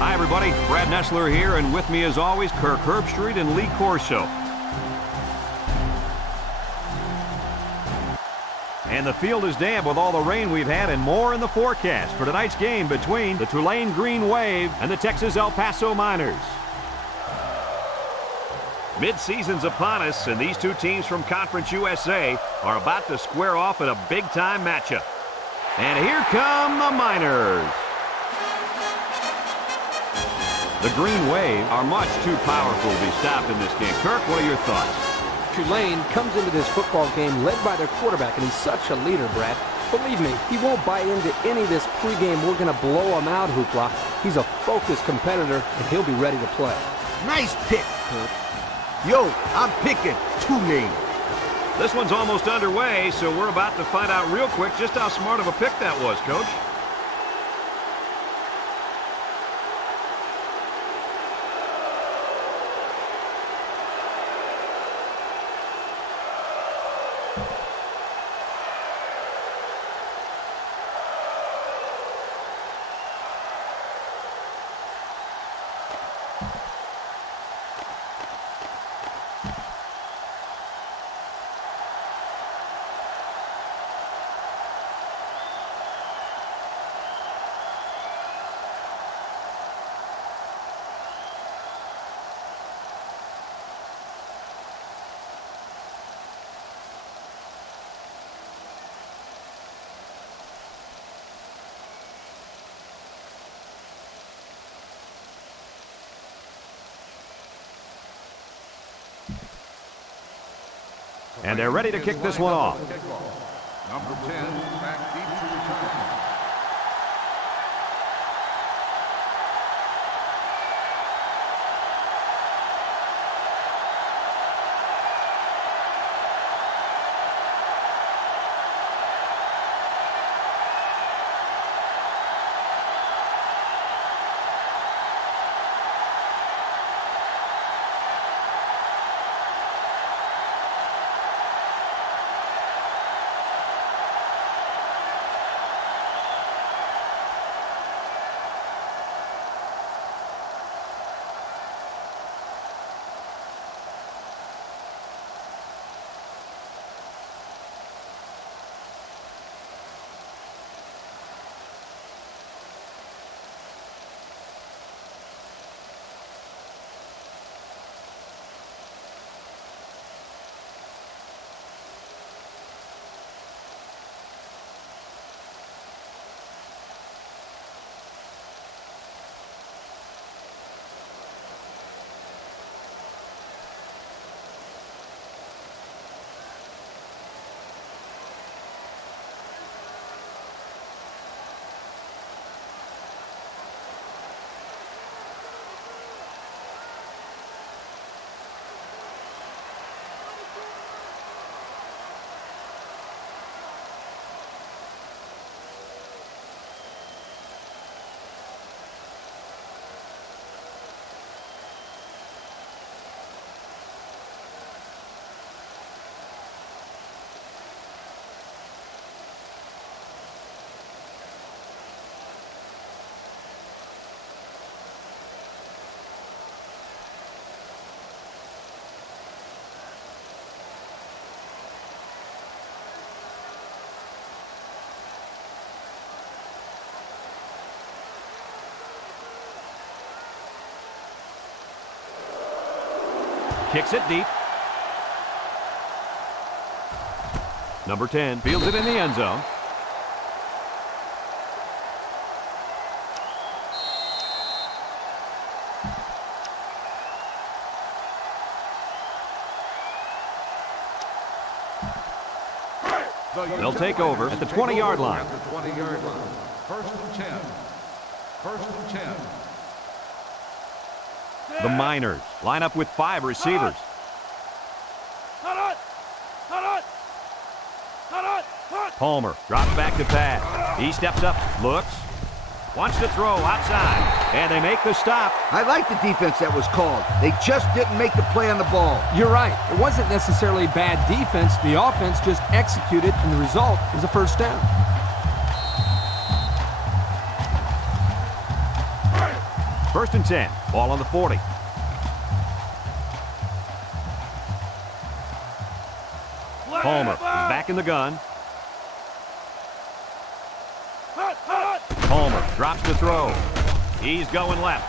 Hi, everybody. Brad Nessler here, and with me, as always, Kirk Herbstreit and Lee Corso. And the field is damp with all the rain we've had and more in the forecast for tonight's game between the Tulane Green Wave and the Texas El Paso Miners. Mid-season's upon us, and these two teams from Conference USA are about to square off in a big-time matchup. And here come the Miners. The Green Wave are much too powerful to be stopped in this game. Kirk, what are your thoughts? Tulane comes into this football game led by their quarterback, and he's such a leader, Brad. Believe me, he won't buy into any of this pregame "we're going to blow him out" hoopla. He's a focused competitor, and he'll be ready to play. Nice pick, Kirk. Yo, I'm picking Tulane. This one's almost underway, so we're about to find out real quick just how smart of a pick that was, Coach. And they're ready to kick this one off. Number 10, back deep to return. Kicks it deep. Number 10 fields it in the end zone. They'll take over at the 20-yard line. At the 20-yard line. First and 10. First and 10. The Miners line up with 5 receivers. Palmer drops back to pass. He steps up, looks, wants to throw outside, and they make the stop. I like the defense that was called. They just didn't make the play on the ball. You're right. It wasn't necessarily bad defense. The offense just executed, and the result is a first down. First and 10. Ball on the 40. Palmer is back in the gun. Palmer drops to throw. He's going left.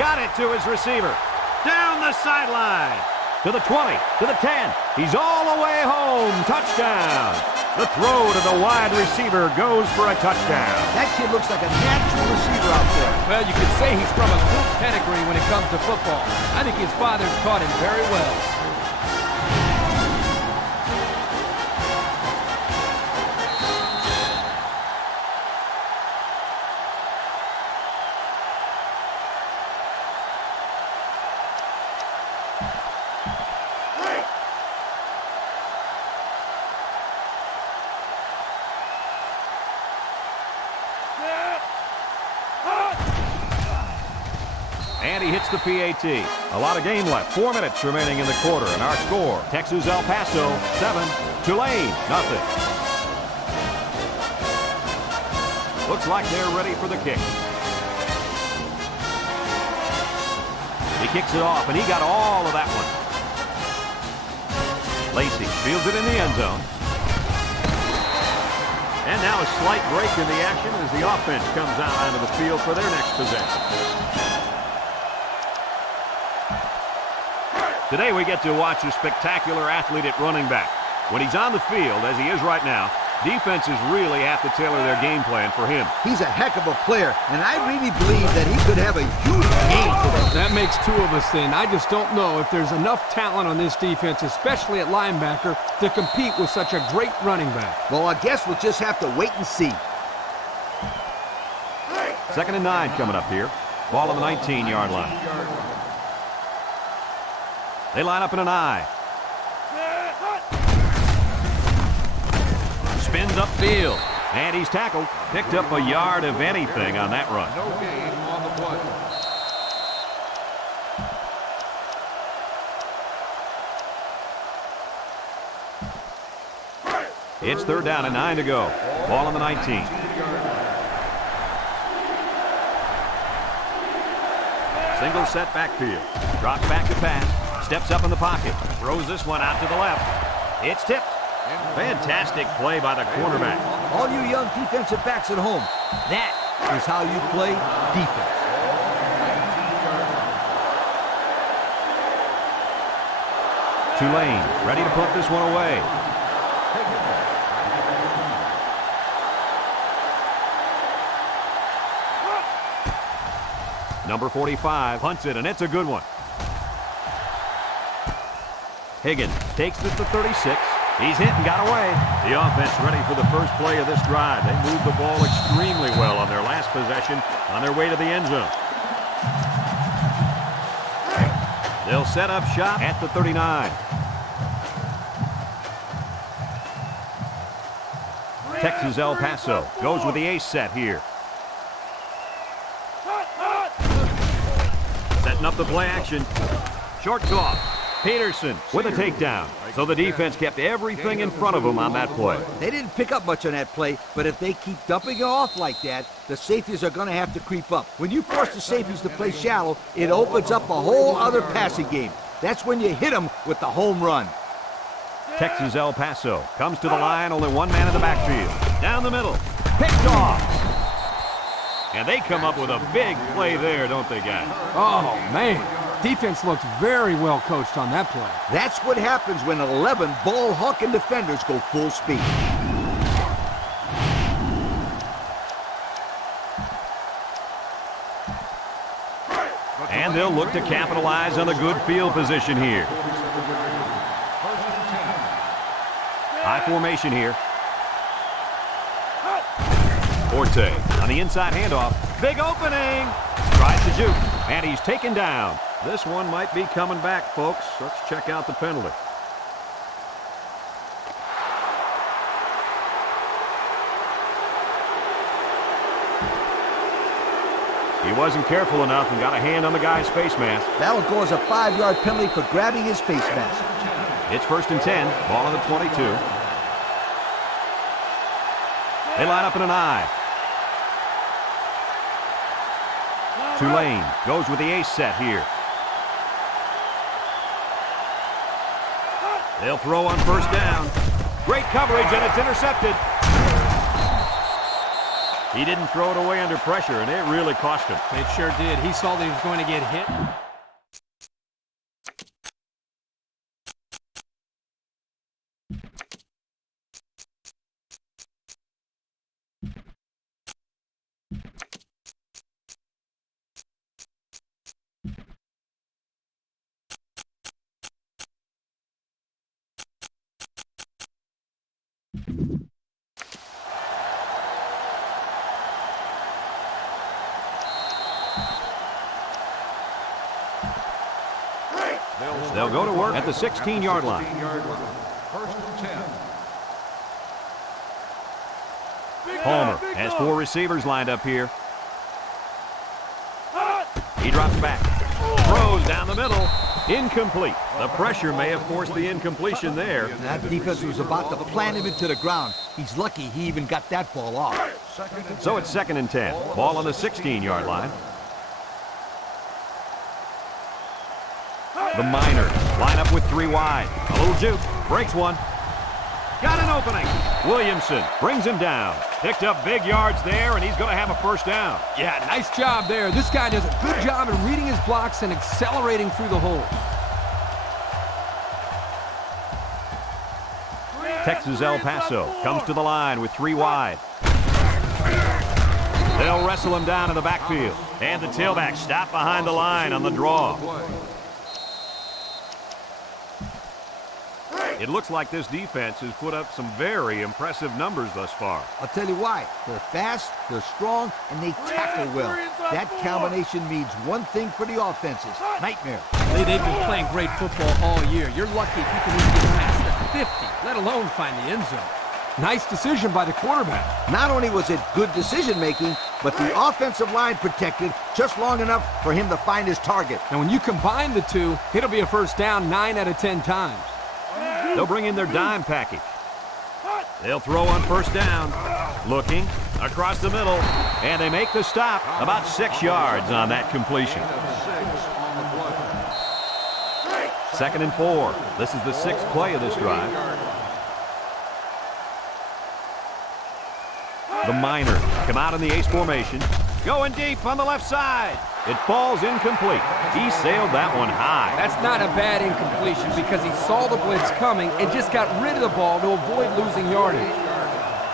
Got it to his receiver. Down the sideline. To the 20, to the 10. He's all the way home. Touchdown. The throw to the wide receiver goes for a touchdown. That kid looks like a natural receiver out there. Well, you could say he's from a good pedigree when it comes to football. I think his father's taught him very well. And he hits the PAT. A lot of game left. 4 minutes remaining in the quarter. And our score, Texas El Paso, 7. Tulane, nothing. Looks like they're ready for the kick. He kicks it off, and he got all of that one. Lacey fields it in the end zone. And now a slight break in the action as the offense comes out onto the field for their next possession. Today we get to watch a spectacular athlete at running back. When he's on the field, as he is right now, defenses really have to tailor their game plan for him. He's a heck of a player, and I really believe that he could have a huge game today. That makes two of us then. I just don't know if there's enough talent on this defense, especially at linebacker, to compete with such a great running back. Well, I guess we'll just have to wait and see. 2nd and 9 coming up here. Ball on the 19-yard line. They line up in an I. Spins upfield. And he's tackled. Picked up a yard of anything on that run. No gain on the play. It's 3rd down and 9 to go. Ball on the 19. Single set backfield. Drops back to pass. Steps up in the pocket. Throws this one out to the left. It's tipped. Fantastic play by the quarterback. All you young defensive backs at home, that is how you play defense. Tulane ready to put this one away. Number 45 punts it, and it's a good one. Higgins takes it to 36. He's hit and got away. The offense ready for the first play of this drive. They moved the ball extremely well on their last possession on their way to the end zone. They'll set up shop at the 39. Texas El Paso goes with the ace set here. Setting up the play action. Short toss. Peterson with a takedown. So the defense kept everything in front of them on that play. They didn't pick up much on that play, but if they keep dumping it off like that, the safeties are going to have to creep up. When you force the safeties to play shallow, it opens up a whole other passing game. That's when you hit them with the home run. Texas El Paso comes to the line, only one man in the backfield. Down the middle, picked off. And they come up with a big play there, don't they, guys? Oh, man. Defense looked very well coached on that play. That's what happens when 11 ball-hawking defenders go full speed. And they'll look to capitalize on the good field position here. High formation here. Forte on the inside handoff. Big opening. Tries to juke, and he's taken down. This one might be coming back, folks. Let's check out the penalty. He wasn't careful enough and got a hand on the guy's face mask. That will go as a 5-yard penalty for grabbing his face mask. It's 1st and 10, ball on the 22. They line up in an I. Tulane goes with the ace set here. They'll throw on 1st down. Great coverage, and it's intercepted. He didn't throw it away under pressure, and it really cost him. It sure did. He saw that he was going to get hit. They'll go to work at the 16-yard line. First and 10. Palmer has 4 receivers lined up here. He drops back. Throws down the middle. Incomplete. The pressure may have forced the incompletion there. That defense was about to plant him into the ground. He's lucky he even got that ball off. So it's 2nd and 10. Ball on the 16-yard line. The Miners line up with 3 wide. A little juke. Breaks one. Got an opening. Williamson brings him down. Picked up big yards there, and he's going to have a first down. Yeah, nice job there. This guy does a good job in reading his blocks and accelerating through the hole. Texas El Paso comes to the line with 3 wide. They'll wrestle him down in the backfield. And the tailback stopped behind the line on the draw. It looks like this defense has put up some very impressive numbers thus far. I'll tell you why. They're fast, they're strong, and they tackle well. That combination means one thing for the offenses. Nightmare. They've been playing great football all year. You're lucky if you can even get past the 50, let alone find the end zone. Nice decision by the quarterback. Not only was it good decision-making, but the offensive line protected just long enough for him to find his target. And when you combine the two, it'll be a first down 9 out of 10 times. They'll bring in their dime package. They'll throw on first down. Looking across the middle, and they make the stop about 6 yards on that completion. 2nd and 4. This is the 6th play of this drive. The Miners come out in the ace formation. Going deep on the left side. It falls incomplete. He sailed that one high. That's not a bad incompletion because he saw the blitz coming and just got rid of the ball to avoid losing yardage.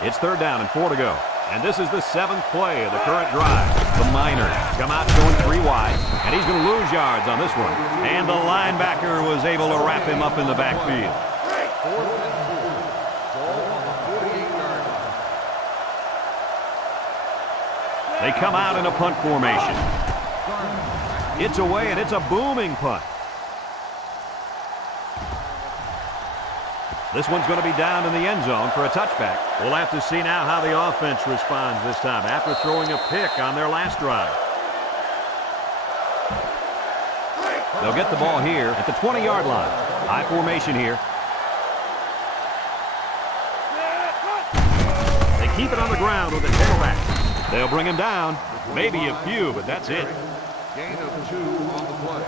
It's 3rd down and 4 to go. And this is the 7th play of the current drive. The Miners come out showing 3 wide, and he's going to lose yards on this one. And the linebacker was able to wrap him up in the backfield. They come out in a punt formation. It's away, and it's a booming punt. This one's going to be down in the end zone for a touchback. We'll have to see now how the offense responds this time after throwing a pick on their last drive. They'll get the ball here at the 20-yard line. High formation here. They keep it on the ground with the tailback. They'll bring him down. Maybe a few, but that's it. Gain of 2 on the play.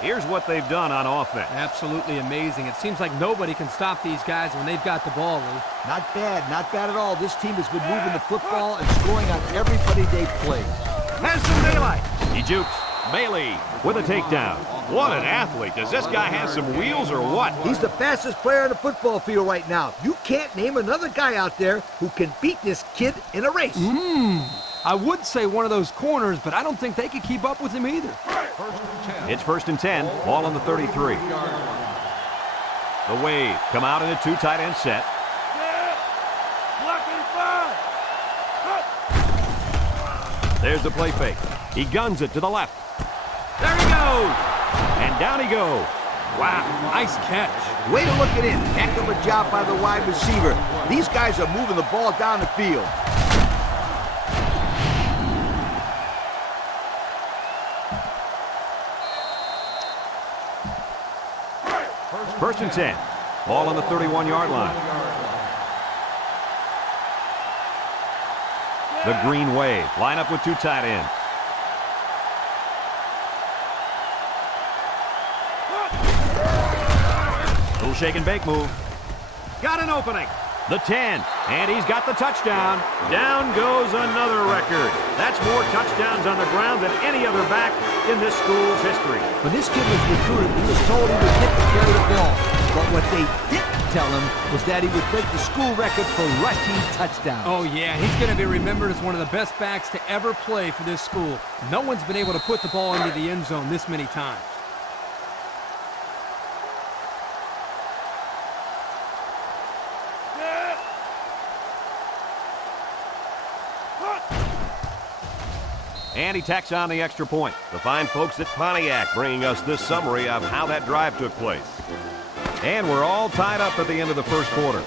Here's what they've done on offense. Absolutely amazing. It seems like nobody can stop these guys when they've got the ball, Lee. Not bad at all. This team has been moving the football and scoring on everybody they play. Has some daylight. He jukes. Bailey with a takedown. What an athlete. Does this guy have some wheels or what? He's the fastest player on the football field right now. You can't name another guy out there who can beat this kid in a race. I would say one of those corners, but I don't think they could keep up with him either. It's 1st and 10. Ball on the 33. The Wave come out in a 2 tight end set. There's the play fake. He guns it to the left. There he goes. And down he goes. Wow, nice catch. Way to look it in. Heck of a job by the wide receiver. These guys are moving the ball down the field. First and 10. Ball on the 31-yard line. The Green Wave line up with 2 tight ends. Little shake and bake move. Got an opening. The 10, and he's got the touchdown. Down goes another record. That's more touchdowns on the ground than any other back in this school's history. When this kid was recruited, he was told he would hit to carry the ball. But what they didn't tell him was that he would break the school record for rushing touchdowns. Oh, yeah, he's going to be remembered as one of the best backs to ever play for this school. No one's been able to put the ball into the end zone this many times. And he tacks on the extra point. The fine folks at Pontiac bringing us this summary of how that drive took place. And we're all tied up at the end of the first quarter.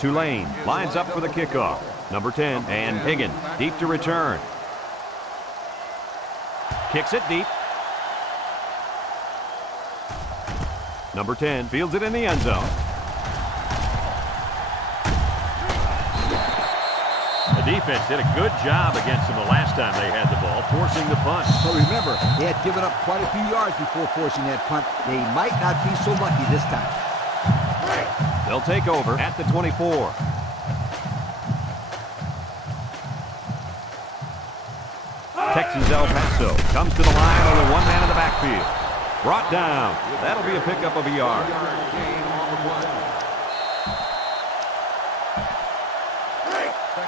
Tulane lines up for the kickoff. Number 10, and Higgins, deep to return. Kicks it deep. Number 10 fields it in the end zone. The defense did a good job against them the last time they had the ball, forcing the punt. But remember, they had given up quite a few yards before forcing that punt. They might not be so lucky this time. They'll take over at the 24. Texas El Paso comes to the line, only one man in the backfield. Brought down. That'll be a pickup of a yard.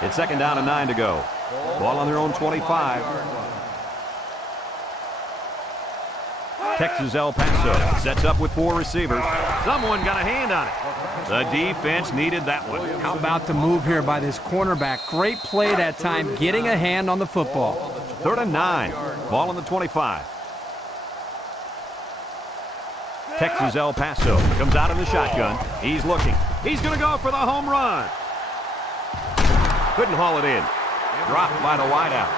It's second down and 9 to go. Ball on their own 25. Texas El Paso sets up with 4 receivers. Someone got a hand on it. The defense needed that one. How about the move here by this cornerback? Great play that time, getting a hand on the football. 3rd and 9. Ball on the 25. Texas El Paso comes out in the shotgun. He's looking. He's going to go for the home run. Couldn't haul it in. Dropped by the wideout.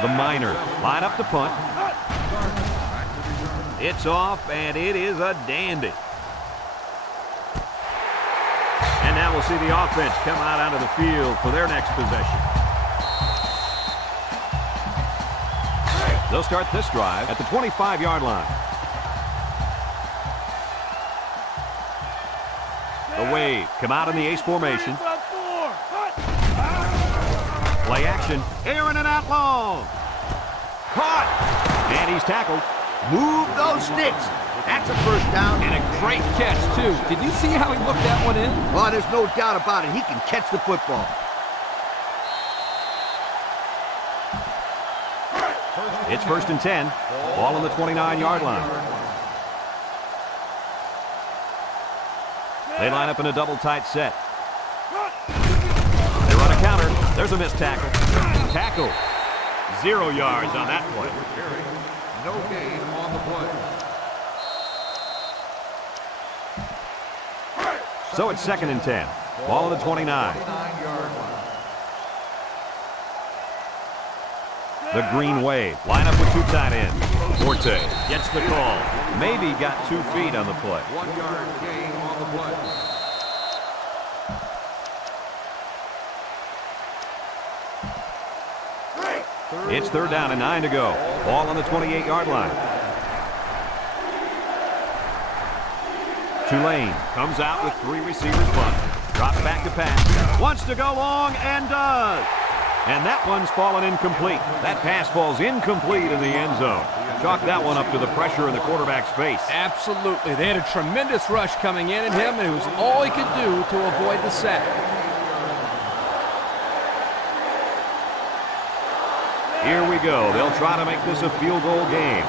The Miners line up the punt. It's off, and it is a dandy. And now we'll see the offense come out onto the field for their next possession. They'll start this drive at the 25-yard line. The Wave come out in the ace formation. Play action. Aaron and out long. Caught. And he's tackled. Move those sticks. That's a first down. And a great catch, too. Did you see how he looked that one in? Oh, there's no doubt about it. He can catch the football. It's 1st and 10. Ball on the 29-yard line. They line up in a double tight set. They run a counter. There's a missed tackle. Tackle. 0 yards on that play. No gain on the play. So it's 2nd and 10. Ball on the 29. The Green Wave line up with 2 tight ends. Forte gets the call. Maybe got 2 feet on the play. 1 yard gain on the play. It's 3rd down and 9 to go. Ball on the 28-yard line. Tulane comes out with 3 receivers bunt. Drops back to pass. Wants to go long and does. And that one's fallen incomplete. That pass falls incomplete in the end zone. Chalk that one up to the pressure in the quarterback's face. Absolutely. They had a tremendous rush coming in at him, and it was all he could do to avoid the sack. Here we go. They'll try to make this a field goal game.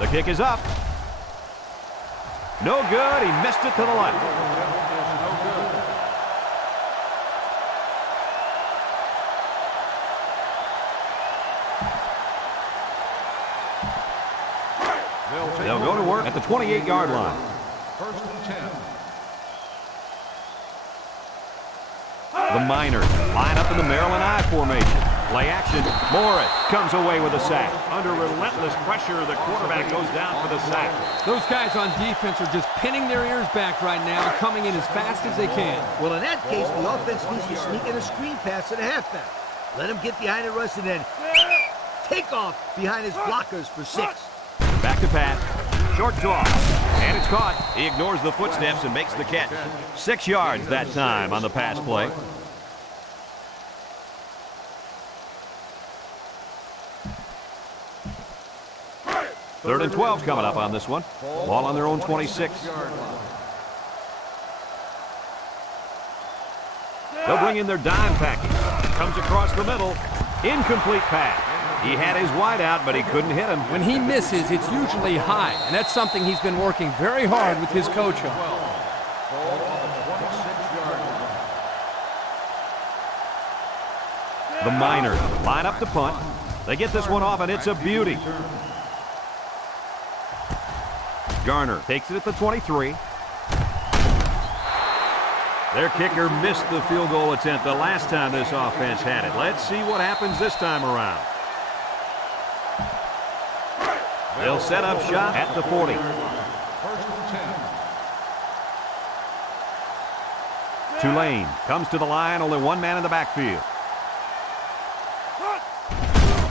The kick is up. No good. He missed it to the left. They'll go to work at the 28-yard line. 1st and 10. The Miners line up in the Maryland I formation. Play action. Morris comes away with a sack. Under relentless pressure, the quarterback goes down for the sack. Those guys on defense are just pinning their ears back right now, coming in as fast as they can. Well, in that case, the offense needs to sneak in a screen pass to the halfback. Let him get behind the rush and then take off behind his blockers for 6. Back to pass. Short toss. And it's caught. He ignores the footsteps and makes the catch. 6 yards that time on the pass play. Third and 12 coming up on this one. Ball on their own 26. They'll bring in their dime package. Comes across the middle. Incomplete pass. He had his wide out, but he couldn't hit him. When he misses, it's usually high, and that's something he's been working very hard with his coach on. The Miners line up to punt. They get this one off, and it's a beauty. Garner takes it at the 23. Their kicker missed the field goal attempt the last time this offense had it. Let's see what happens this time around. They'll set up shop at the 40. Tulane comes to the line, only one man in the backfield.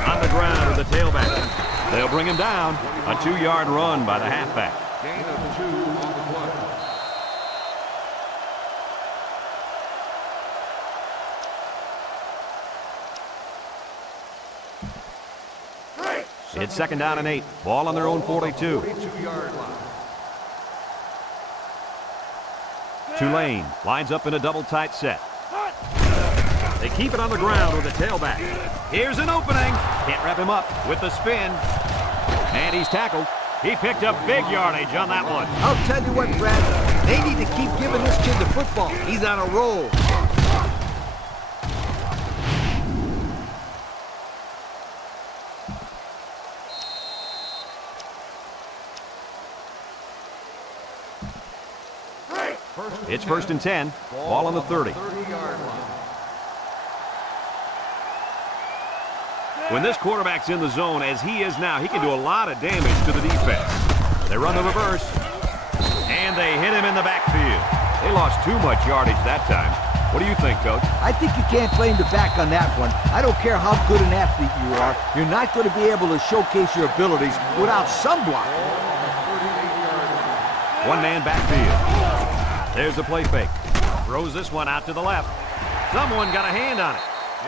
On the ground with the tailback. They'll bring him down. A 2-yard run by the halfback. Gain of 2 on the play. It's 2nd down and 8. Ball on their own 42. 42-yard line. Tulane lines up in a double tight set. They keep it on the ground with the tailback. Here's an opening. Can't wrap him up with the spin. And he's tackled. He picked up big yardage on that one. I'll tell you what, Brad. They need to keep giving this kid the football. He's on a roll. It's 1st and 10. Ball on the 30. 30-yard line. When this quarterback's in the zone, as he is now, he can do a lot of damage to the defense. They run the reverse, and they hit him in the backfield. They lost too much yardage that time. What do you think, Coach? I think you can't blame the back on that one. I don't care how good an athlete you are. You're not going to be able to showcase your abilities without some block. One man backfield. There's a play fake. Throws this one out to the left. Someone got a hand on it.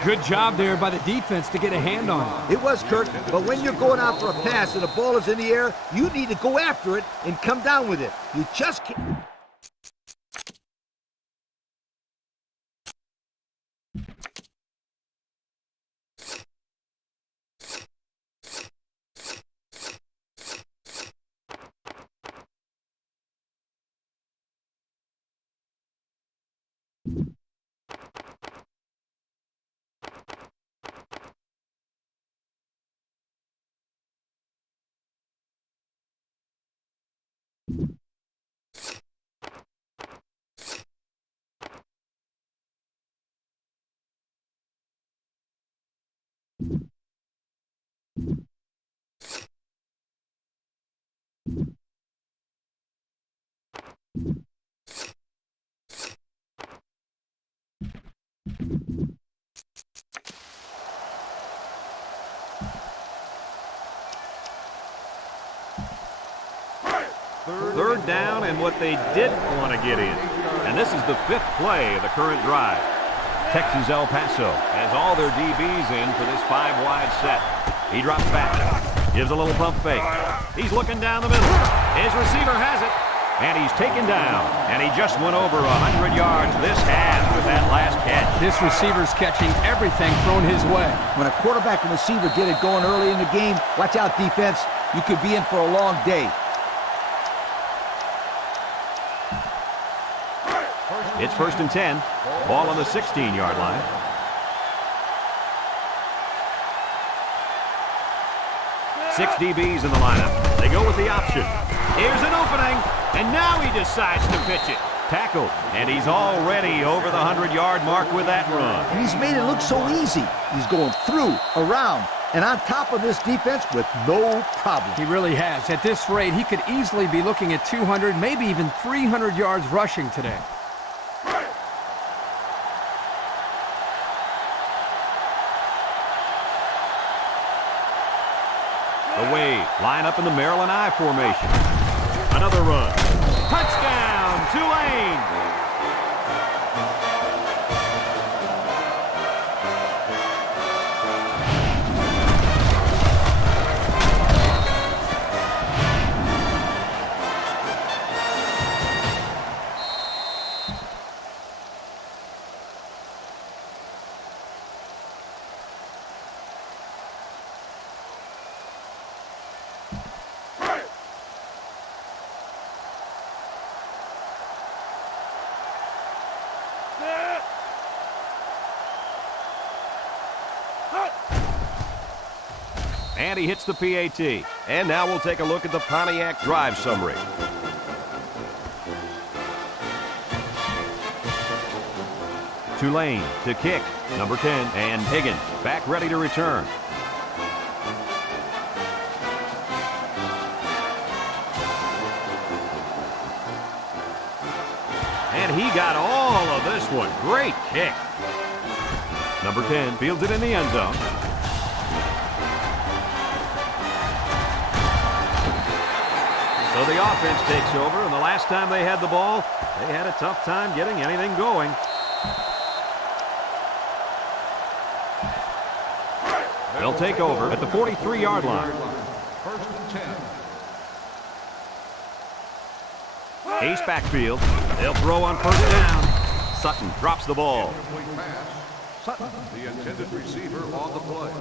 Good job there by the defense to get a hand on it. It was, Kurt, but when you're going out for a pass and the ball is in the air, you need to go after it and come down with it. You just can't. Third down and what they didn't want to get in. And this is the 5th play of the current drive. Texas El Paso has all their DBs in for this 5-wide set. He drops back, gives a little pump fake. He's looking down the middle. His receiver has it, and he's taken down. And he just went over 100 yards this half with that last catch. This receiver's catching everything thrown his way. When a quarterback and receiver get it going early in the game, watch out, defense. You could be in for a long day. It's 1st and 10. Ball on the 16-yard line. Six DBs in the lineup. They go with the option. Here's an opening, and now he decides to pitch it. Tackled, and he's already over the 100-yard mark with that run. And he's made it look so easy. He's going through, around, and on top of this defense with no problem. He really has. At this rate, he could easily be looking at 200, maybe even 300 yards rushing today. Away, line up in the Maryland I formation. Another run. Touchdown, Tulane! And he hits the PAT. And now we'll take a look at the Pontiac drive summary. Tulane to kick, number 10, and Higgins back ready to return. And he got all of this one. Great kick. Number 10 fields it in the end zone. So the offense takes over, and the last time they had the ball, they had a tough time getting anything going. They'll take over at the 43-yard line. First and 10. Ace backfield. They'll throw on first down. Sutton drops the ball. Incomplete pass. Sutton, the intended receiver on the play.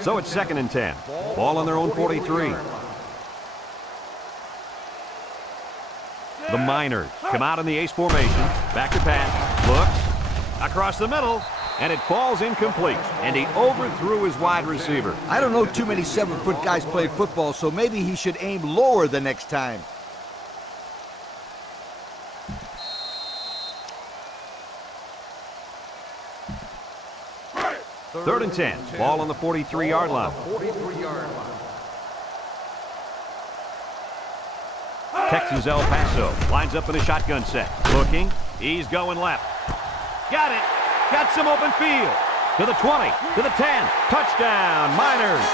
So it's 2nd and 10. Ball on their own 43. The Miners come out in the ace formation. Back to pass. Looks. Across the middle. And it falls incomplete. And he overthrew his wide receiver. I don't know too many 7-foot guys play football, so maybe he should aim lower the next time. Third and 10. Ball on the 43-yard line. 43-yard line. Texas El Paso lines up in a shotgun set. Looking. He's going left. Got it. Got some open field. To the 20. To the 10. Touchdown, Miners.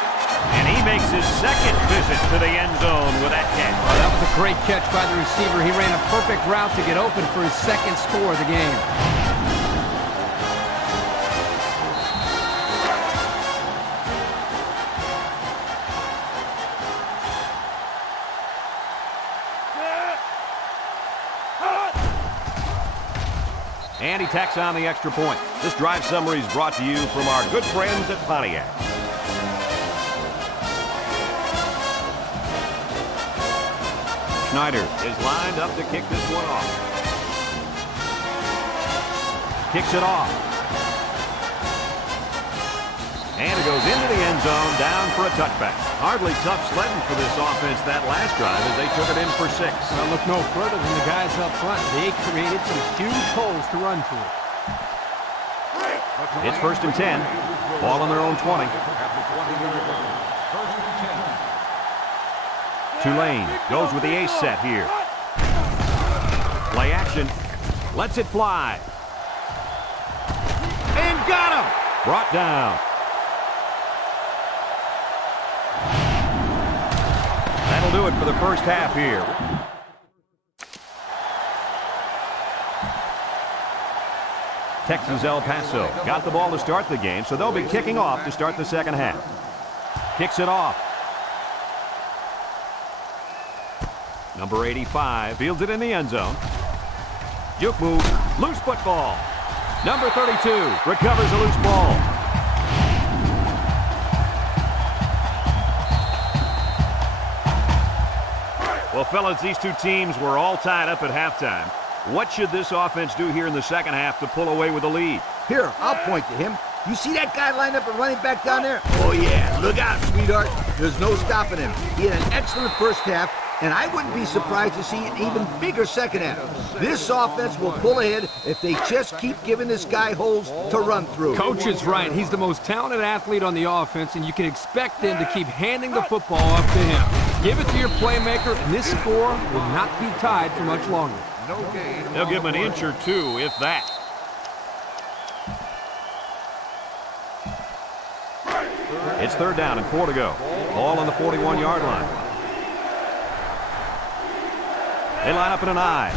And he makes his second visit to the end zone with that catch. Oh, that was a great catch by the receiver. He ran a perfect route to get open for his second score of the game. And he tacks on the extra point. This drive summary is brought to you from our good friends at Pontiac. Schneider is lined up to kick this one off. Kicks it off. And it goes into the end zone, down for a touchback. Hardly tough sledding for this offense that last drive as they took it in for 6. Well, look no further than the guys up front. They created some huge holes to run through. It's 1st and 10. Ball on their own 20. At the 20-yard line. First and 10. Tulane goes with the ace set here. Play action. Lets it fly. And got him! Brought down. That'll do it for the first half here. Texas El Paso got the ball to start the game, so they'll be kicking off to start the second half. Kicks it off. Number 85 fields it in the end zone. Juke move, loose football. Number 32 recovers a loose ball. fellas, these two teams were all tied up at halftime. What should this offense do here in the second half to pull away with the lead? Here, I'll point to him. You see that guy lined up and running back down there? Oh, yeah. Look out, sweetheart. There's no stopping him. He had an excellent first half, and I wouldn't be surprised to see an even bigger second half. This offense will pull ahead if they just keep giving this guy holes to run through. Coach is right. He's the most talented athlete on the offense, and you can expect them to keep handing the football up to him. Give it to your playmaker, and this score will not be tied for much longer. No gain. They'll give him an inch or two, if that. It's 3rd down and 4 to go. Ball on the 41-yard line. They line up in an I.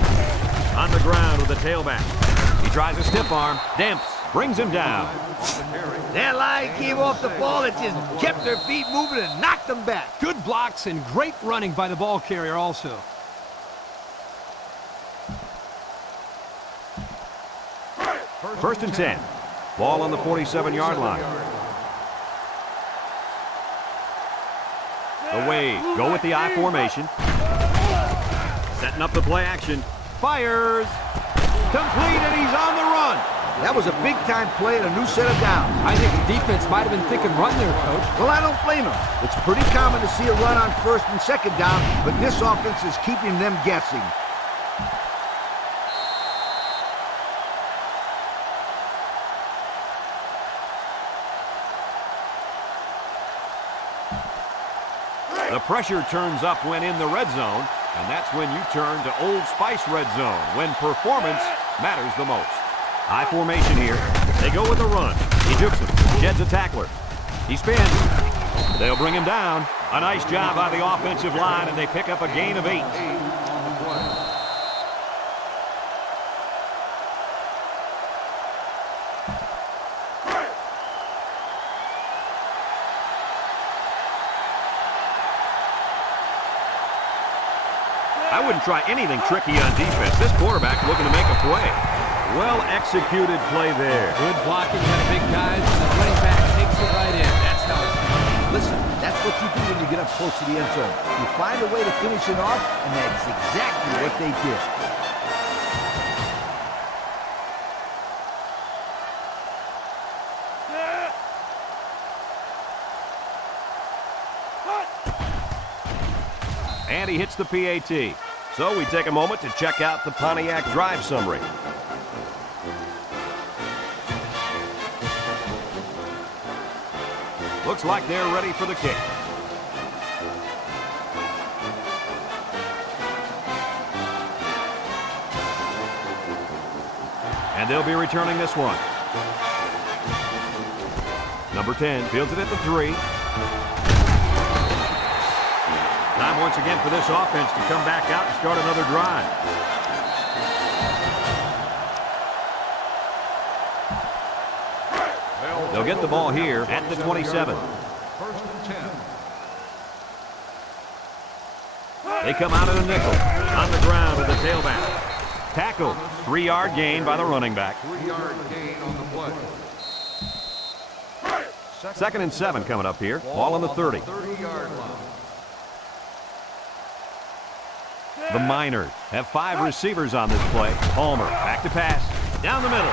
On the ground with the tailback. He tries a stiff arm. Demps brings him down. That line came off the ball. It just kept their feet moving and knocked them back. Good blocks and great running by the ball carrier also. First and 10. Ball on the 47-yard line. The wave. Go with the I formation. Setting up the play action. Fires. Complete, and he's on the run. That was a big-time play and a new set of downs. I think the defense might have been thinking run there, Coach. Well, I don't blame him. It's pretty common to see a run on 1st and 2nd down, but this offense is keeping them guessing. The pressure turns up when in the red zone, and that's when you turn to Old Spice red zone, when performance matters the most. I formation here. They go with a run. He jukes him, sheds a tackler. He spins. They'll bring him down. A nice job by the offensive line, and they pick up a gain of 8. I wouldn't try anything tricky on defense. This quarterback looking to make a play. Well-executed play there. Good blocking by the big guys, and the running back takes it right in. That's how it's done. Listen, that's what you do when you get up close to the end zone. You find a way to finish it off, and that's exactly what they did. And he hits the PAT. So we take a moment to check out the Pontiac drive summary. Looks like they're ready for the kick. And they'll be returning this one. Number 10 fields it at the 3. Time once again for this offense to come back out and start another drive. They'll get the ball here at the 27. 1st and 10. They come out in a nickel. On the ground with the tailback. Tackle. 3-yard gain by the running back. 3-yard gain on the play. 2nd and 7 coming up here. Ball on the 30. 30-yard line. The Miners have 5 receivers on this play. Palmer back to pass. Down the middle.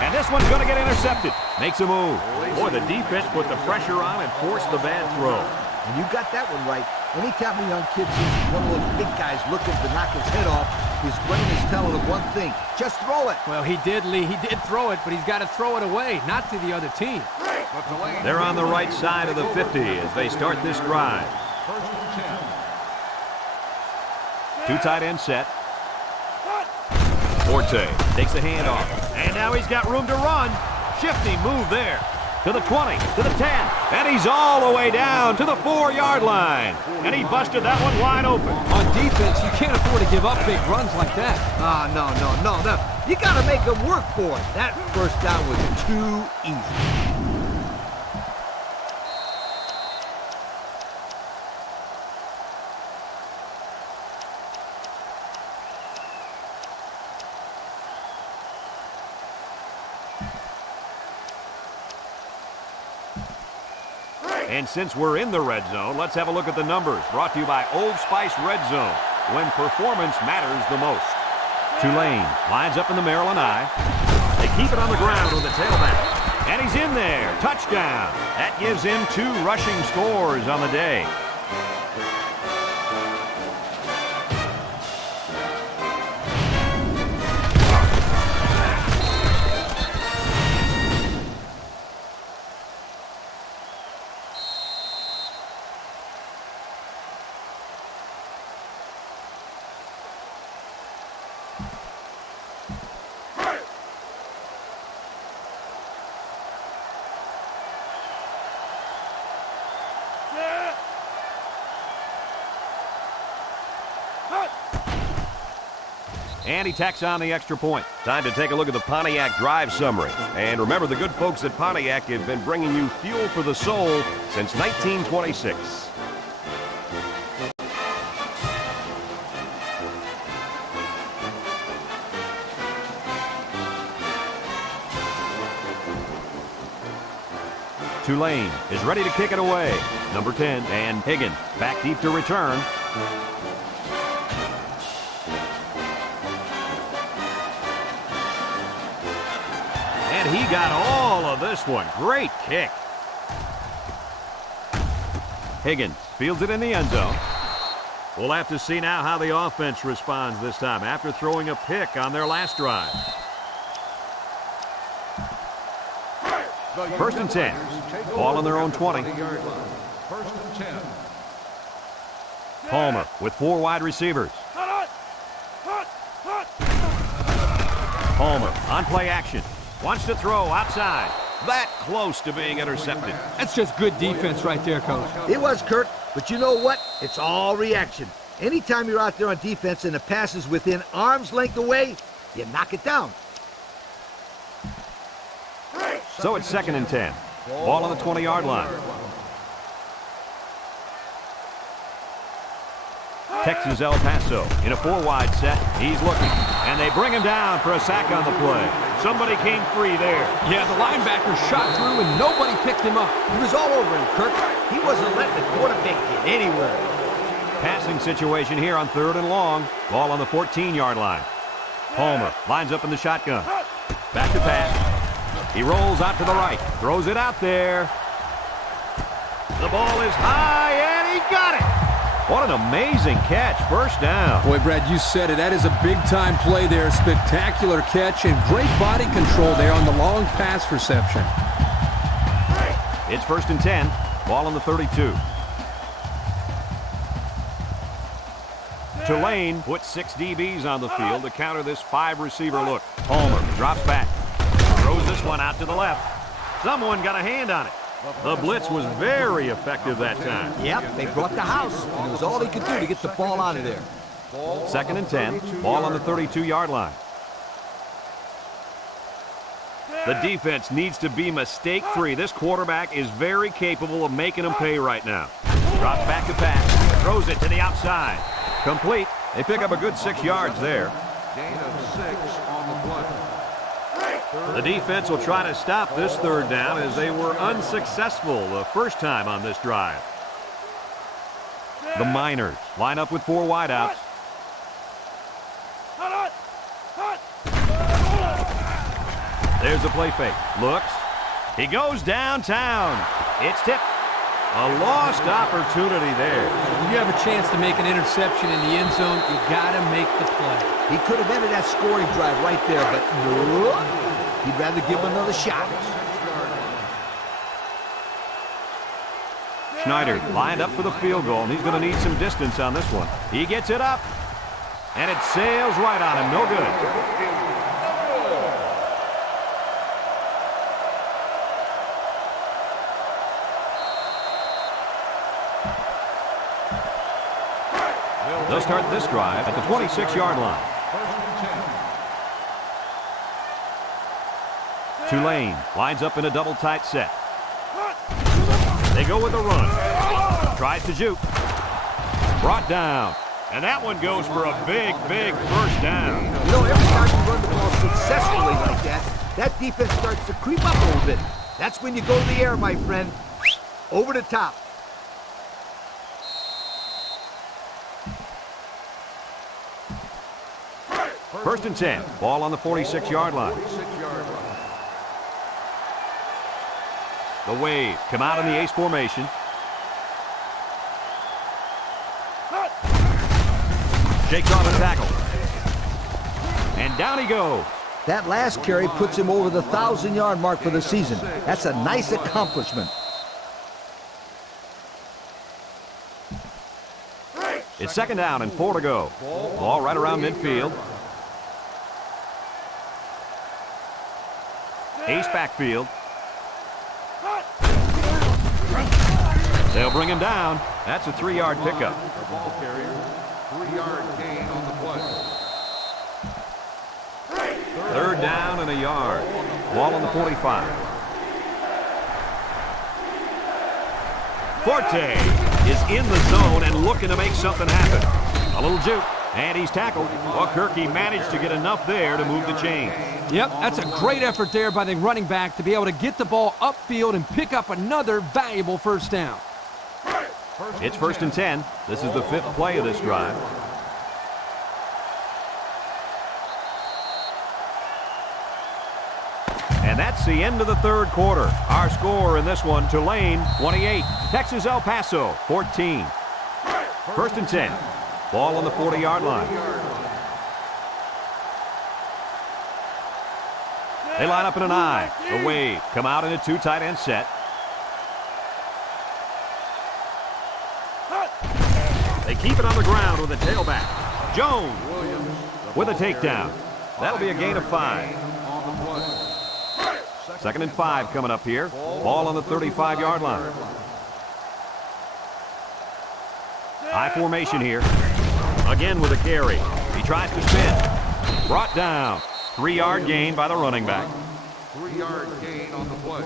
And this one's going to get intercepted. Makes a move. Boy, the defense put the pressure on and forced the bad throw. And you got that one right. Anytime a young kid sees one of those big guys looking to knock his head off, his brain is telling him one thing. Just throw it. Well, he did, Lee. He did throw it, but he's got to throw it away, not to the other team. But Tulane They're on the right side of the 50 as they start this drive. 1st and 2 10. tight end set. Forte takes the handoff. And now he's got room to run. Shifty move there. To the 20, to the 10. And he's all the way down to the 4-yard line. And he busted that one wide open. On defense, you can't afford to give up big runs like that. No. You got to make them work for it. That first down was too easy. And since we're in the red zone, let's have a look at the numbers brought to you by Old Spice Red Zone. when performance matters the most. Tulane lines up in the Maryland I. They keep it on the ground with the tailback. And he's in there. Touchdown. That gives him 2 rushing scores on the day. And he tacks on the extra point. Time to take a look at the Pontiac drive summary. And remember, the good folks at Pontiac have been bringing you fuel for the soul since 1926. Tulane is ready to kick it away. Number 10, and Higgins back deep to return. And he got all of this one. Great kick. Higgins fields it in the end zone. We'll have to see now how the offense responds this time after throwing a pick on their last drive. 1st and 10. Ball on their own 20. 1st and 10. Palmer with 4 wide receivers. Palmer on play action. Wants to throw outside. That close to being intercepted. That's just good defense right there, Coach. It was, Kirk, but you know what? It's all reaction. Anytime you're out there on defense and the pass is within arm's length away, you knock it down. So it's 2nd and 10. Ball on the 20-yard line. Texas El Paso in a 4-wide set. He's looking, and they bring him down for a sack on the play. Somebody came free there. Yeah, the linebacker shot through and nobody picked him up. He was all over him, Kirk. He wasn't letting the quarterback get anywhere. Passing situation here on 3rd and long. Ball on the 14-yard line. Palmer lines up in the shotgun. Back to pass. He rolls out to the right. Throws it out there. The ball is high, and he got it. What an amazing catch. 1st down. Boy, Brad, you said it. That is a big-time play there. Spectacular catch and great body control there on the long pass reception. It's 1st and 10. Ball on the 32. Tulane puts 6 DBs on the field to counter this 5-receiver look. Palmer drops back. Throws this one out to the left. Someone got a hand on it. The blitz was very effective that time. Yep, they brought the house, and it was all they could do to get the ball out of there. 2nd and 10. Ball on the 32-yard line. The defense needs to be mistake-free. This quarterback is very capable of making them pay right now. Drops back to pass. Throws it to the outside. Complete. They pick up a good 6 yards there. Gain of 6 on the play. The defense will try to stop this 3rd down as they were unsuccessful the first time on this drive. The Miners line up with 4 wideouts. There's a play fake. Looks. He goes downtown. It's tipped. A lost opportunity there. When you have a chance to make an interception in the end zone, you got to make the play. He could have ended that scoring drive right there, but no. He'd rather give him another shot. Schneider lined up for the field goal, and he's going to need some distance on this one. He gets it up, and it sails right on him. No good. They'll start this drive at the 26-yard line. Tulane lines up in a double tight set. They go with a run. Tries to juke. Brought down. And that one goes for a big, big 1st down. You know, every time you run the ball successfully like that, that defense starts to creep up a little bit. That's when you go to the air, my friend. Over the top. First and 10. Ball on the 46-yard line. 46-yard line. The wave. Come out in the ace formation. Shakes off a tackle. And down he goes. That last carry puts him over the 1,000-yard mark for the season. That's a nice accomplishment. It's second down and 4 to go. Ball right around midfield. Ace backfield. They'll bring him down. That's a 3-yard pickup. The ball carrier, 3-yard gain on the play. Third down and a yard. Ball on the 45. Forte is in the zone and looking to make something happen. A little juke, and he's tackled. Kirky managed to get enough there to move the chains. Yep, that's a great effort there by the running back to be able to get the ball upfield and pick up another valuable first down. It's first and 10. This is the 5th play of this drive. And that's the end of the third quarter. Our score in this one, Tulane 28, Texas El Paso 14. First and 10. Ball on the 40-yard line. They line up in an I. The wave. Come out in a 2 tight end set. They keep it on the ground with a tailback. Jones with a takedown. That'll be a gain of 5. Second and 5 coming up here. Ball on the 35-yard line. I formation here. Again with a carry. He tries to spin. Brought down. 3-yard gain by the running back. 3-yard gain on the play.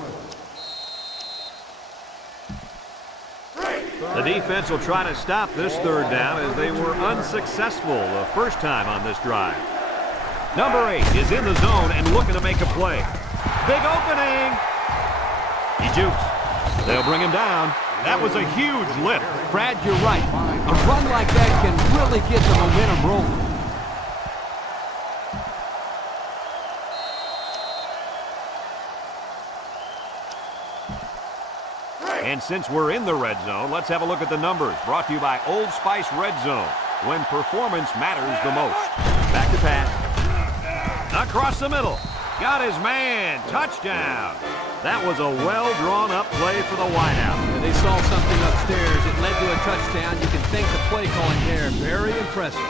The defense will try to stop this third down as they were unsuccessful the first time on this drive. Number 8 is in the zone and looking to make a play. Big opening. He jukes. They'll bring him down. That was a huge lift. Brad, you're right. A run like that can really get the momentum rolling. And since we're in the red zone, let's have a look at the numbers. Brought to you by Old Spice Red Zone, when performance matters the most. Back to pass. Across the middle. Got his man. Touchdown. That was a well-drawn-up play for the wideout. And they saw something upstairs. It led to a touchdown. You can thank the play calling there. Very impressive.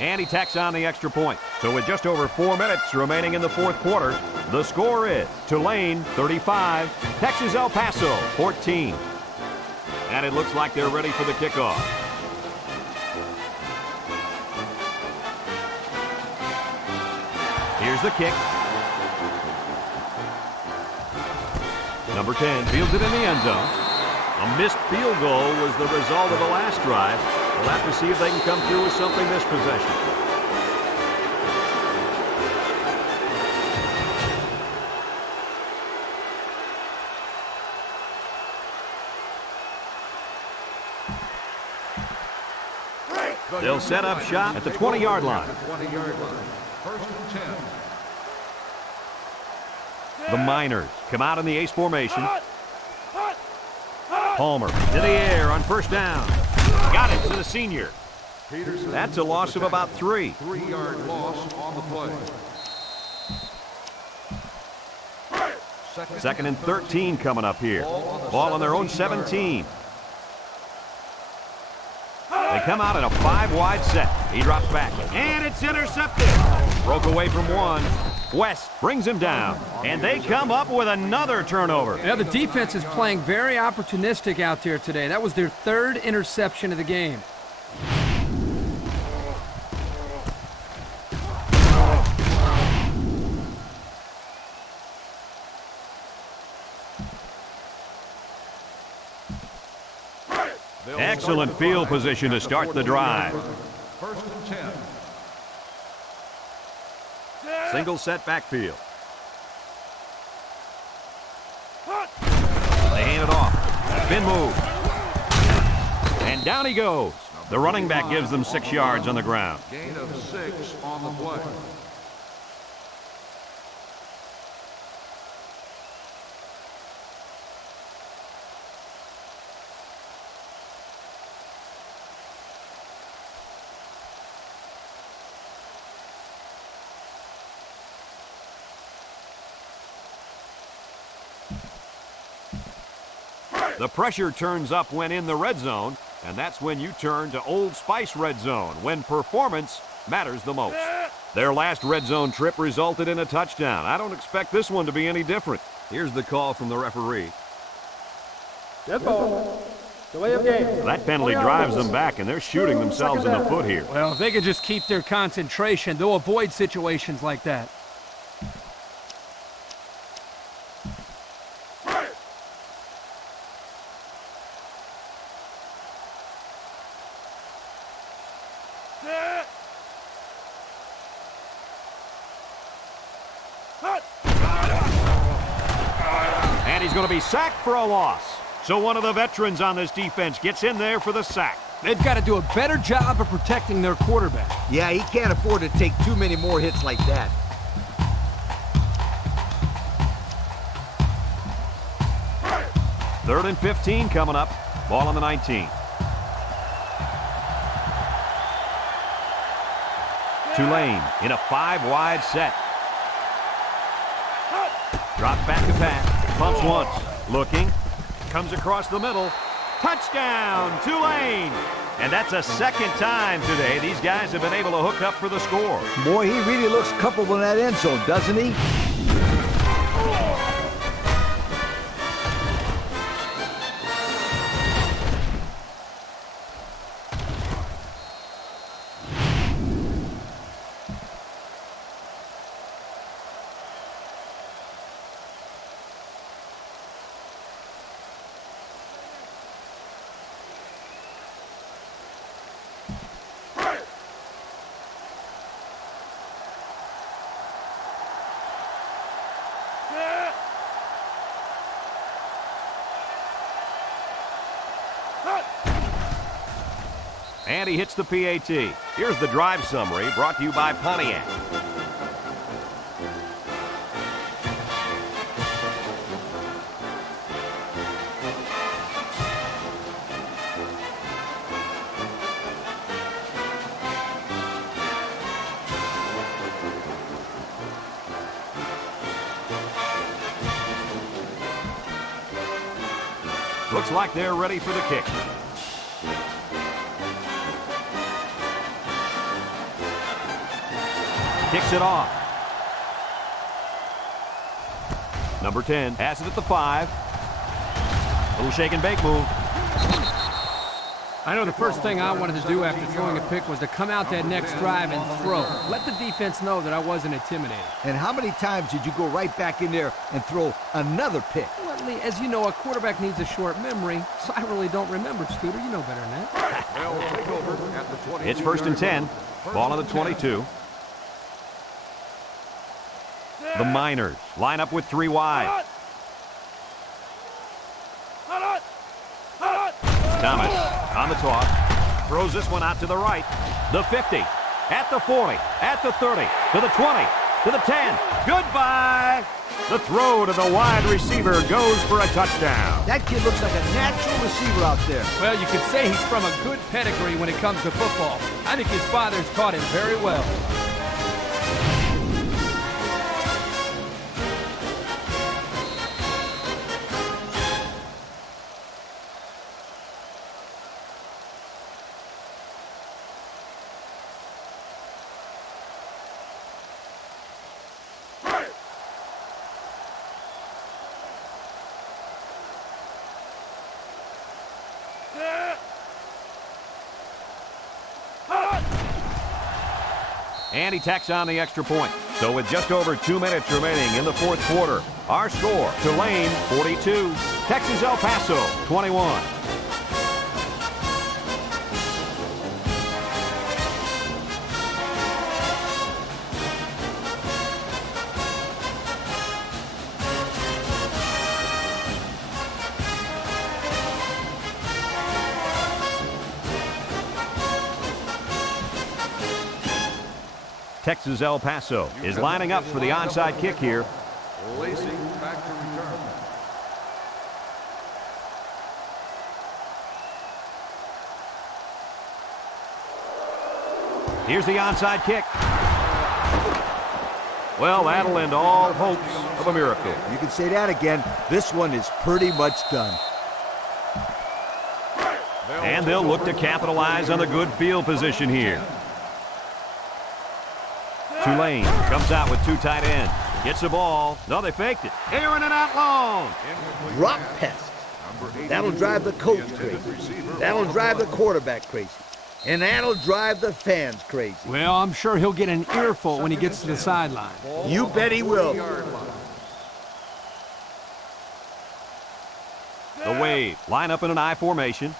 And he tacks on the extra point. So with just over 4 minutes remaining in the fourth quarter, the score is Tulane 35, Texas El Paso 14. And it looks like they're ready for the kickoff. Here's the kick. Number 10 fields it in the end zone. A missed field goal was the result of the last drive. We'll have to see if they can come through with something this possession. They'll set up shop at the 20-yard line. 20-yard line. First and 10. The Miners come out in the ace formation. Palmer to the air on first down. Got it to the senior. Peterson. That's a loss of about 3. 3-yard loss on the play. Second and 13 coming up here. Ball on their own 17. They come out in a 5-wide set. He drops back. And it's intercepted. Broke away from one. West brings him down. And they come up with another turnover. Yeah, the defense is playing very opportunistic out there today. That was their 3rd interception of the game. Excellent field position to start the drive. First and 10. Single set backfield. They hand it off. Spin move. And down he goes. The running back gives them 6 yards on the ground. Gain of 6 on the play. The pressure turns up when in the red zone, and that's when you turn to Old Spice Red Zone, when performance matters the most. Their last red zone trip resulted in a touchdown. I don't expect this one to be any different. Here's the call from the referee. Dead ball. Delay of game. That penalty drives them back, and they're shooting themselves in the foot here. Well, if they could just keep their concentration, they'll avoid situations like that. And he's going to be sacked for a loss. So one of the veterans on this defense gets in there for the sack. They've got to do a better job of protecting their quarterback. Yeah, he can't afford to take too many more hits like that. Third and 15 coming up. Ball on the 19. Tulane in a 5-wide set. Drops back to pass. Pumps once. Looking. Comes across the middle. Touchdown, Tulane! And that's a second time today these guys have been able to hook up for the score. Boy, he really looks comfortable in that end zone, doesn't he? And he hits the PAT. Here's the drive summary brought to you by Pontiac. Looks like they're ready for the kick. Kicks it off. Number 10 has it at the 5. Little shake and bake move. I know the first thing I wanted to do after throwing a pick was to come out that next drive and throw. Let the defense know that I wasn't intimidated. And how many times did you go right back in there and throw another pick? Well, Lee, as you know, a quarterback needs a short memory, so I really don't remember, Scooter. You know better than that. They'll take over at the 22. It's first and 10. Ball on the 22. The Miners line up with 3 wide. Thomas on the toss. Throws this one out to the right. The 50. At the 40. At the 30. To the 20. To the 10. Goodbye. The throw to the wide receiver goes for a touchdown. That kid looks like a natural receiver out there. Well, you could say he's from a good pedigree when it comes to football. I think his father's taught him very well. And he tacks on the extra point. So with just over 2 minutes remaining in the fourth quarter, our score, Tulane 42, Texas El Paso 21. Texas El Paso is lining up for the onside kick here. Lacing back to return. Here's the onside kick. Well, that'll end all hopes of a miracle. You can say that again. This one is pretty much done. And they'll look to capitalize on the good field position here. Tulane comes out with 2 tight ends. Gets the ball. No, they faked it. Airing it out long. Rock pests. That'll drive the coach crazy. That'll drive the quarterback crazy. And that'll drive the fans crazy. Well, I'm sure he'll get an earful when he gets to the sideline. You bet he will. The wave. Line up in an I formation.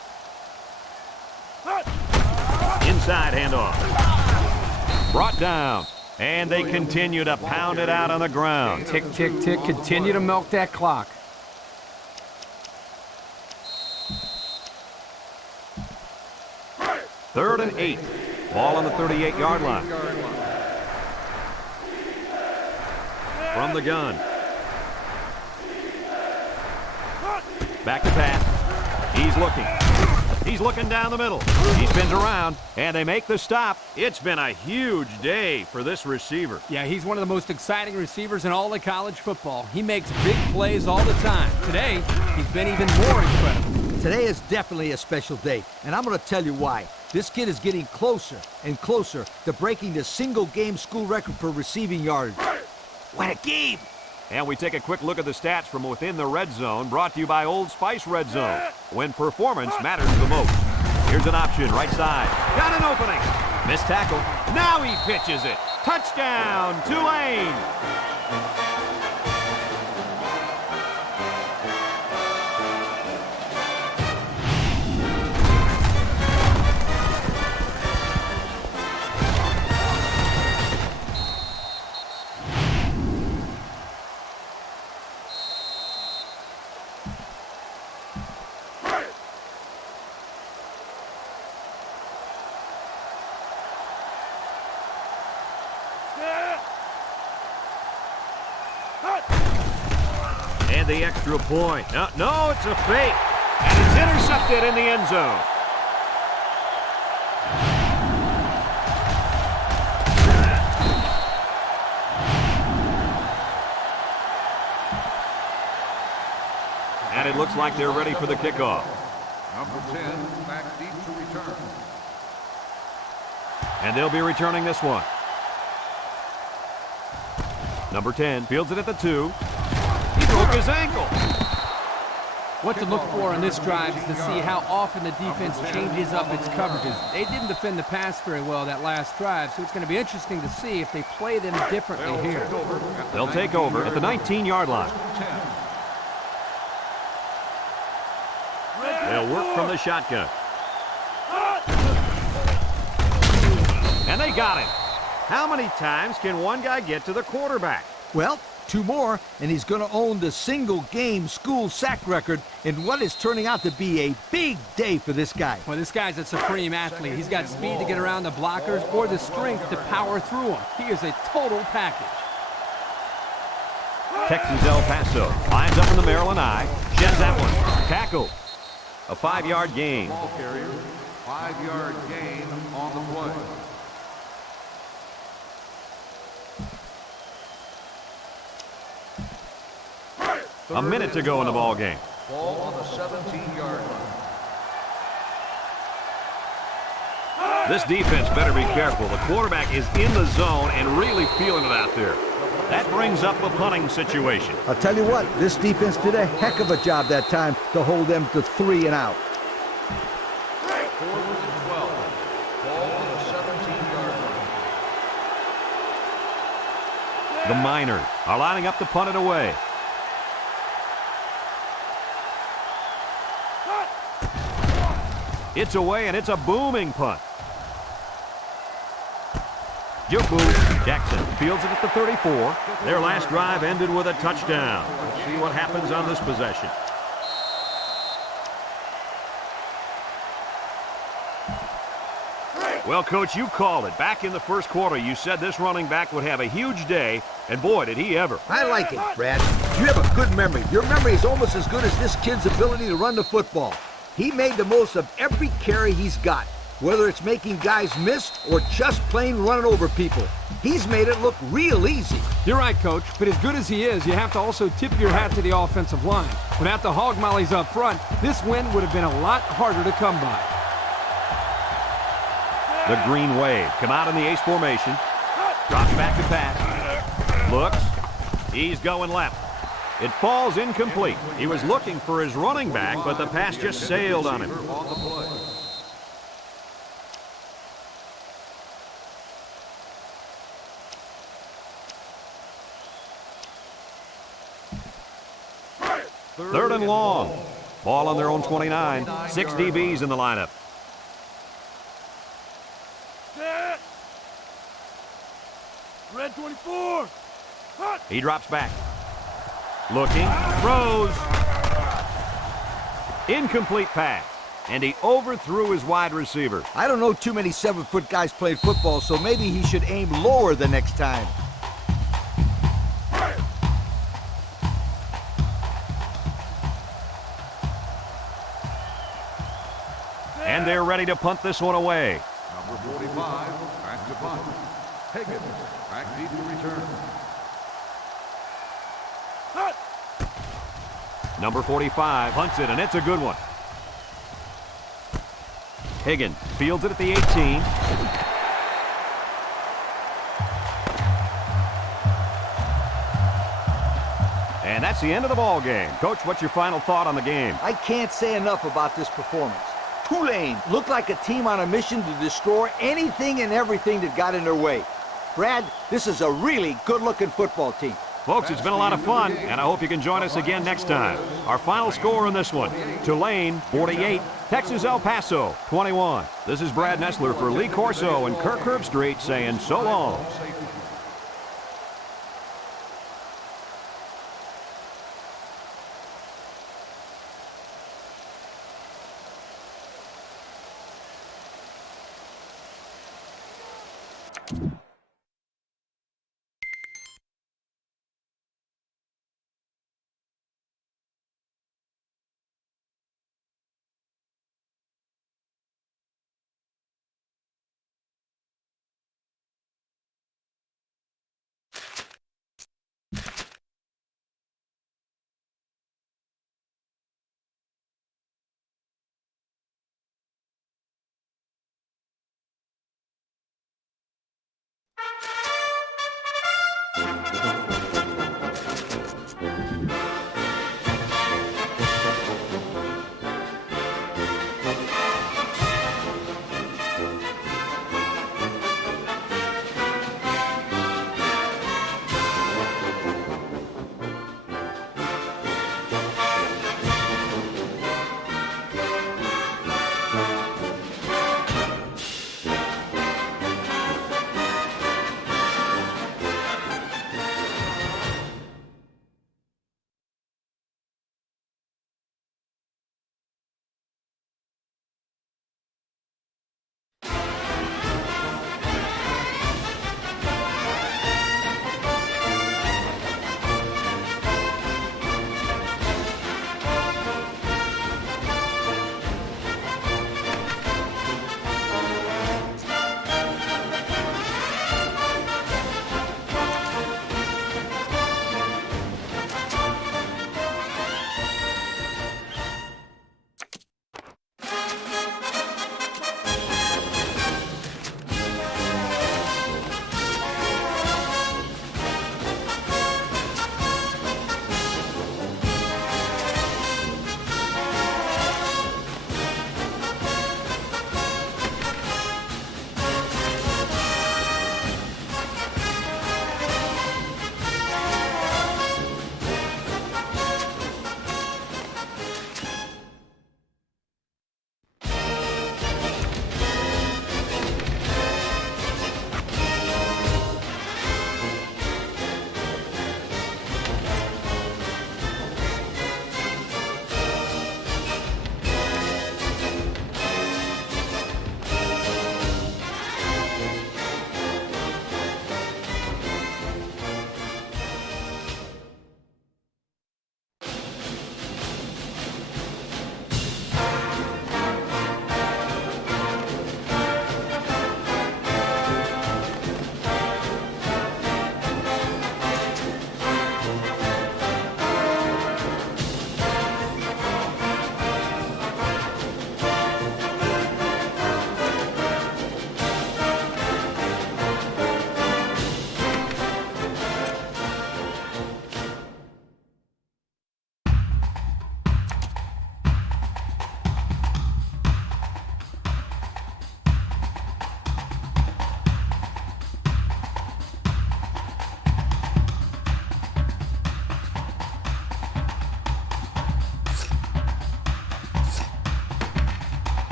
Inside handoff. Brought down. And they continue to pound it out on the ground. Tick, tick, tick. Continue to milk that clock. Third and 8. Ball on the 38-yard line. From the gun. Back to pass. He's looking. He's looking down the middle. He spins around, and they make the stop. It's been a huge day for this receiver. Yeah, he's one of the most exciting receivers in all of college football. He makes big plays all the time. Today, he's been even more incredible. Today is definitely a special day, and I'm going to tell you why. This kid is getting closer and closer to breaking the single-game school record for receiving yardage. What a game! And we take a quick look at the stats from within the red zone, brought to you by Old Spice Red Zone, when performance matters the most. Here's an option, right side. Got an opening. Missed tackle. Now he pitches it. Touchdown, Tulane. And the extra point. No, it's a fake. And it's intercepted in the end zone. And it looks like they're ready for the kickoff. Number 10 back deep to return. And they'll be returning this one. Number 10 fields it at the 2. He broke his ankle. What to look for on this drive is to see how often the defense changes up its coverages. They didn't defend the pass very well that last drive, so it's going to be interesting to see if they play them differently here. They'll take over at the 19-yard line. They'll work from the shotgun. And they got him. How many times can one guy get to the quarterback? Well, 2 more, and he's going to own the single-game school sack record in what is turning out to be a big day for this guy. Well, this guy's a supreme athlete. He's got speed to get around the blockers or the strength to power through them. He is a total package. Texas El Paso lines up in the Maryland I. Sheds that one. Tackle. A 5-yard gain. Ball carrier, 5-yard gain on the play. A minute to go in the ball game. Ball on the 17-yard line. This defense better be careful. The quarterback is in the zone and really feeling it out there. That brings up a punting situation. I'll tell you what, this defense did a heck of a job that time to hold them to 3 and out. 4th and 12. Ball on the 17-yard line. The Miners are lining up to punt it away. It's away, and it's a booming punt. Jobu Jackson fields it at the 34. Their last drive ended with a touchdown. Let's see what happens on this possession. Well, Coach, you called it. Back in the first quarter, you said this running back would have a huge day, and boy, did he ever. I like it, Brad. You have a good memory. Your memory is almost as good as this kid's ability to run the football. He made the most of every carry he's got, whether it's making guys miss or just plain running over people. He's made it look real easy. You're right, Coach, but as good as he is, you have to also tip your hat to the offensive line. Without the hog mollies up front, this win would have been a lot harder to come by. The green wave. Come out in the ace formation. Drops back to pass. Looks. He's going left. It falls incomplete. He was looking for his running back, but the pass just sailed on him. On the play. Third and long. Ball on their own 29. 6 DBs in the lineup. Red 24. He drops back. Looking. Throws. Incomplete pass. And he overthrew his wide receiver. I don't know too many 7-foot guys playing football, so maybe he should aim lower the next time. And they're ready to punt this one away. Number 45, back to punt. Higgins, back deep to return. Number 45 punts it, and it's a good one. Higgins fields it at the 18. And that's the end of the ball game. Coach, what's your final thought on the game? I can't say enough about this performance. Tulane looked like a team on a mission to destroy anything and everything that got in their way. Brad, this is a really good-looking football team. Folks, it's been a lot of fun, and I hope you can join us again next time. Our final score in this one, Tulane 48, Texas El Paso 21. This is Brad Nessler for Lee Corso and Kirk Herbstreit saying so long.